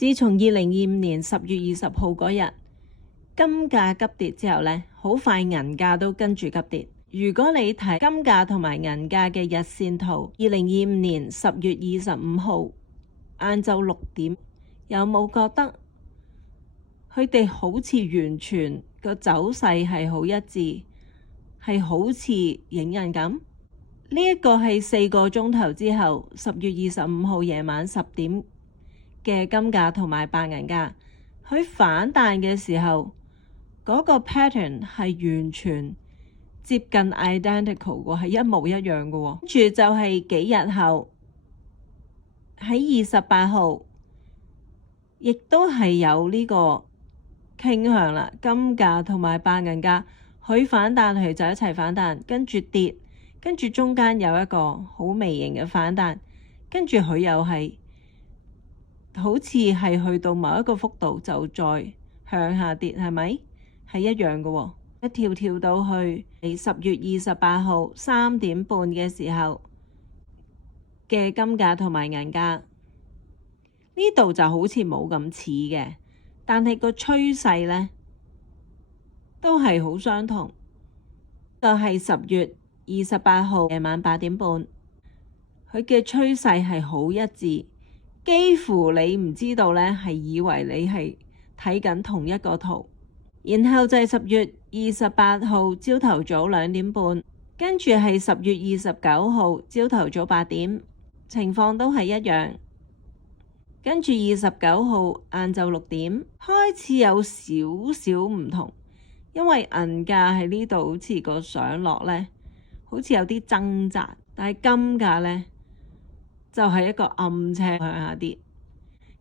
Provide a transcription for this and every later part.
自從2025年10月20號嗰日金價急跌之後呢，好快銀價都跟住急跌。如果你睇金價同埋銀價嘅日線圖，2025年10月25號晏晝6點，有冇覺得佢哋好似完全個走勢係好一致，係好似影印咁？呢一個係4個鐘頭之後10月25號夜晚10點嘅金價同埋白銀價，佢反彈嘅時候嗰個 pattern 係完全接近 identical 嘅，係一模一樣嘅。跟住就係幾日後喺28號，亦都係有呢個傾向啦。金價同埋白銀價佢反彈，佢就一齊反彈，跟住跌，跟住中間有一個好微型嘅反彈，跟住佢又係好似係去到某一個幅度就再向下跌，係咪？係一樣嘅喎。一跳到去10月28號3點半嘅時候嘅金價同埋銀價，呢度就好似冇咁似嘅，但係個趨勢呢都係好相同。就係10月28號夜晚8點半，佢嘅趨勢係好一致，幾乎你唔知道呢，係以為你係睇緊同一個圖。然後就係10月28號朝頭早2點半，跟住係10月29號朝頭早8點，情況都係一樣。跟住29號晏晝6點開始有少少唔同，因為銀價喺呢度好似個上落呢，好似有啲掙扎，但係金價呢，就係一個暗斜向下跌。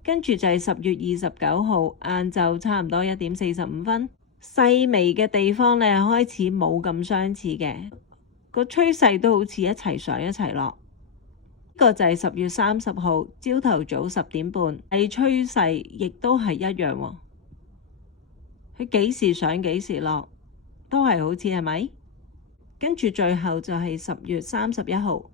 跟住就係10月29號晏晝差唔多1點45分，細微嘅地方呢開始冇咁相似嘅，個趨勢都好似一齊上一齊落。呢個就係10月30號朝頭早10點半，係趨勢亦都係一樣喎。佢幾時上幾時落都係好似，係咪？跟住最後就係10月31號，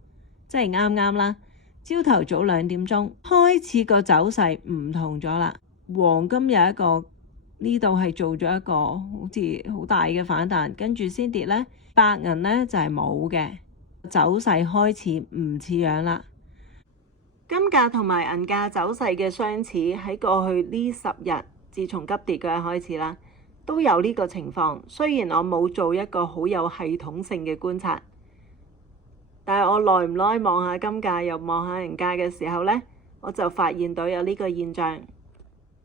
即係啱啱啦。朝頭早2點鐘開始個走勢唔同咗啦。黃金有一個呢度係做咗一個好似好大嘅反彈，跟住先跌呢。白銀呢就係冇嘅，走勢開始唔似樣啦。金價同埋銀價走勢嘅相似，喺過去呢10日，自從急跌嗰日開始啦，都有呢個情況。雖然我冇做一個好有系統性嘅觀察，但係我耐唔耐望下金價又望下銀價嘅時候呢，我就發現到有呢個現象。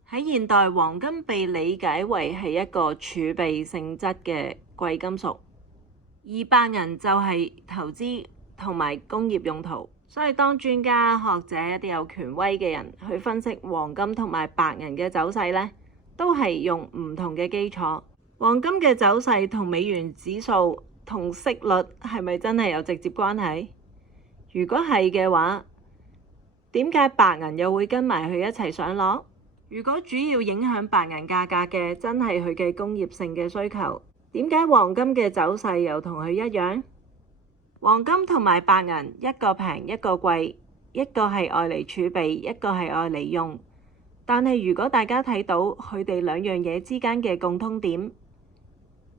喺現代，黃金被理解為係一個儲備性質嘅貴金屬，而白銀就係投資同埋工業用途。所以當專家學者一啲有權威嘅人去分析黃金同埋白銀嘅走勢呢，都係用唔同嘅基礎。黃金嘅走勢同美元指數同息率係咪真係有直接關係？如果係嘅話，點解白銀又會跟埋佢一齊上落？如果主要影響白銀價格嘅真係佢嘅工業性嘅需求，點解黃金嘅走勢又同佢一樣？黃金同埋白銀一個平一個貴，一個係愛嚟儲備，一個係愛嚟用。但係如果大家睇到佢哋兩樣嘢之間嘅共通點，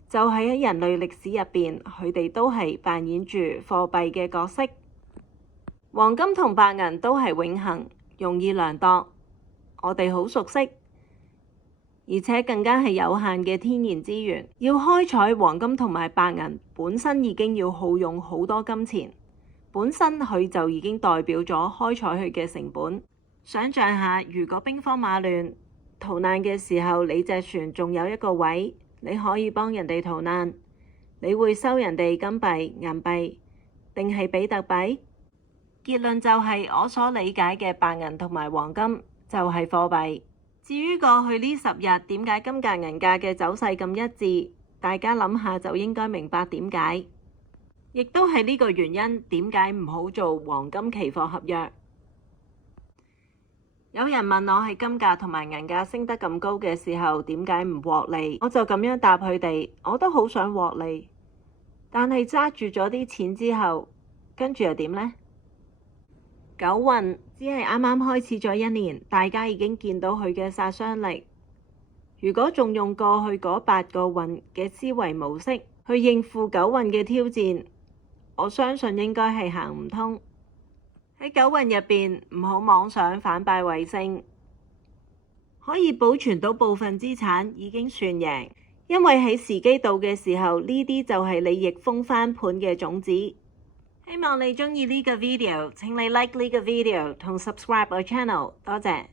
就係喺人類歷史入邊，佢哋都係扮演住貨幣嘅角色。黃金同白銀都係永恆，容易量度，我哋好熟悉，而且更加係有限嘅天然資源。要開採黃金同埋白銀本身已經要耗用好多金錢，本身佢就已經代表咗開採佢嘅成本。想像下，如果兵荒馬亂逃難嘅時候，你隻船仲有一個位，你可以幫人哋逃難，你會收人哋金幣、銀幣定係比特幣？結論就係我所理解嘅白銀同埋黃金就係貨幣。至於過去呢10日點解金價銀價嘅走勢咁一致，大家諗下就應該明白點解，亦都係呢個原因點解唔好做黃金期貨合約。有人問我喺金價同埋銀價升得咁高嘅時候點解唔獲利，我就咁樣答佢哋，我都好想獲利，但係揸住咗啲錢之後，跟住又點呢？九運只係啱啱開始咗一年，大家已經見到佢嘅殺傷力。如果仲用過去嗰8個運嘅思維模式去應付九運嘅挑戰，我相信應該係行唔通。喺九運入邊，唔好妄想反敗為勝，可以保存到部分資產已經算贏，因為喺時機到嘅時候，呢啲就係你逆風翻盤嘅種子。希望你鍾意呢個 video，請你 like 呢個 video同 subscribe 我 channel，多謝。